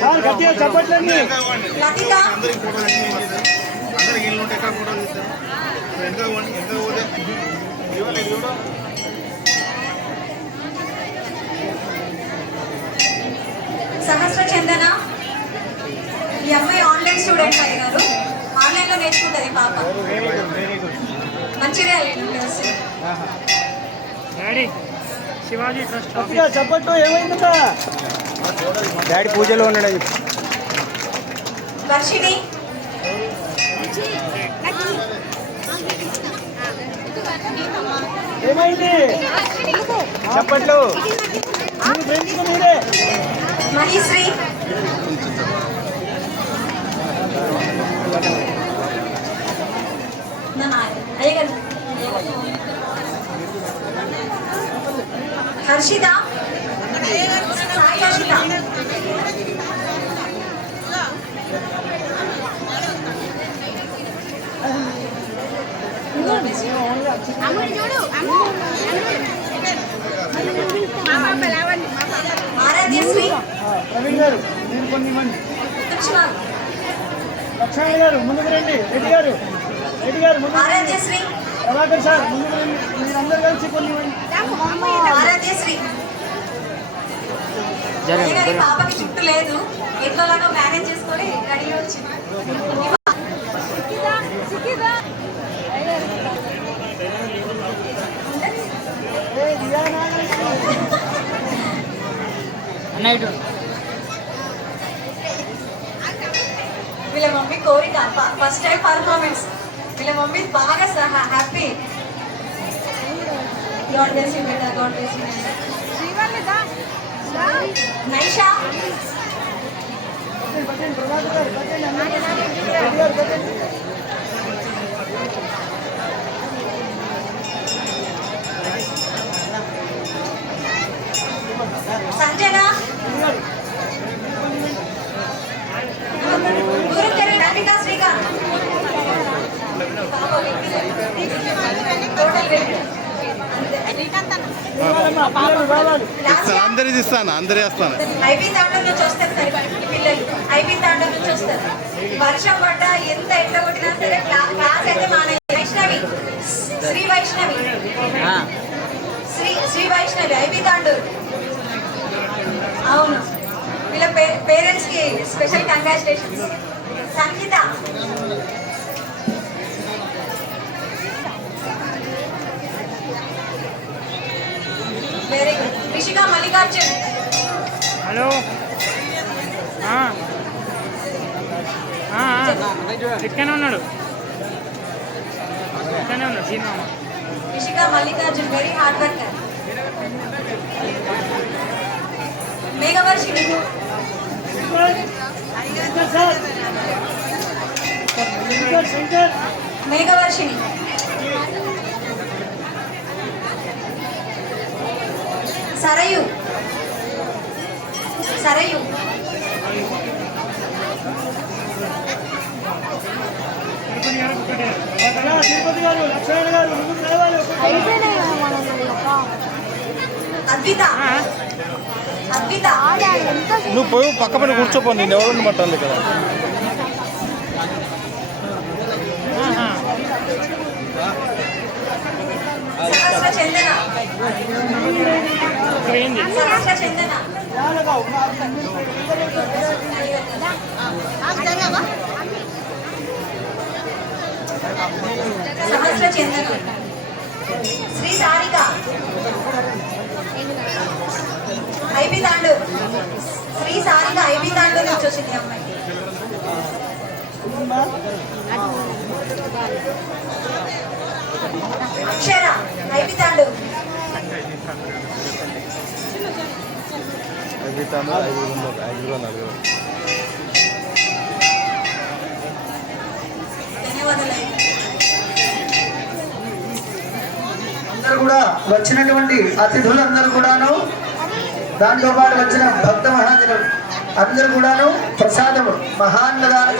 Sir గట్టిగా చెప్పట్లండి. సహస్ర చందన ఈ అమ్మాయి ఆన్లైన్ స్టూడెంట్ గారు, ఆన్లైన్ లో నేర్చుకుంటది పాప. మంచిగా శివాజీ ట్రస్ట్ చెప్పట్టు ఏమైంది డాడీ పూజలో ఉన్నాడు. వర్షిణి ఏమైంది చెప్పట్లు. మణిశ్రీ హర్షిత సాయి హర్షిత ఆరాధ్యశ్రీ ప్రవీణ్ గారు మీరు కొన్ని మంది. లక్ష్మణ గారు ముందుకు రండి. రెడ్డి గారు ముందు. ఆరాధ్యశ్రీ ప్రభాకర్ సార్ ముందుకు రండి. మీరందరూ కలిసి కొన్ని మంది. ఆరాధ్యశ్రీ పాపకి చుట్టూ లేదు, ఎట్లోలాగా మేనేజ్ చేసుకొని రెడీ వచ్చింది. వీళ్ళ మమ్మీ కోరిక ఫస్ట్ టైం పర్ఫార్మెన్స్. వీళ్ళ మమ్మీ బాగా happy. God bless you beta, God bless you. Naisha Sanjana Radhika Srikanth అందరిది ఇస్తాను, అందరి వేస్తాను. ఐబీ తాండూరు నుంచి వస్తారు పిల్లలు, ఐబీ తాండూరు నుంచి వస్తారు. వర్షం పడ్డా ఎంత ఎట్లా కొట్టినా సరే క్లాస్ అయితే మానే. వైష్ణవి శ్రీ వైష్ణవి శ్రీ వైష్ణవి ఐబీ తాండూరు. అవును, వీళ్ళ పేరెంట్స్ కి special congratulations. Sangeetha very good. Rishika Mallikarjun hello ఇక్కడనే ఉన్నాడు సినిమా. Rishika Mallikarjun very hard worker. Meghavarshini Meghavarshini Sarayu Tirupati గారు లక్ష్మణ గారు ముందుకు నడవాలి. అద్విత నువ్వు పోయి పక్క పని కూర్చోపో, నేను ఎవరు మట్టాలి కదా. సహస్ర చందన శ్రీ సారిక ఐబీ తాండూర్. శ్రీ సారిక ఐబీ తాండూర్ నుంచి వచ్చింది అమ్మాయి. అక్షర ఐబీ తాండూర్. అందరూ కూడా వచ్చినటువంటి అతిథులందరూ కూడాను, దాంతో పాటు వచ్చిన భక్త మహాజనులు అందరూ కూడాను ప్రసాదము మహాన్నదాన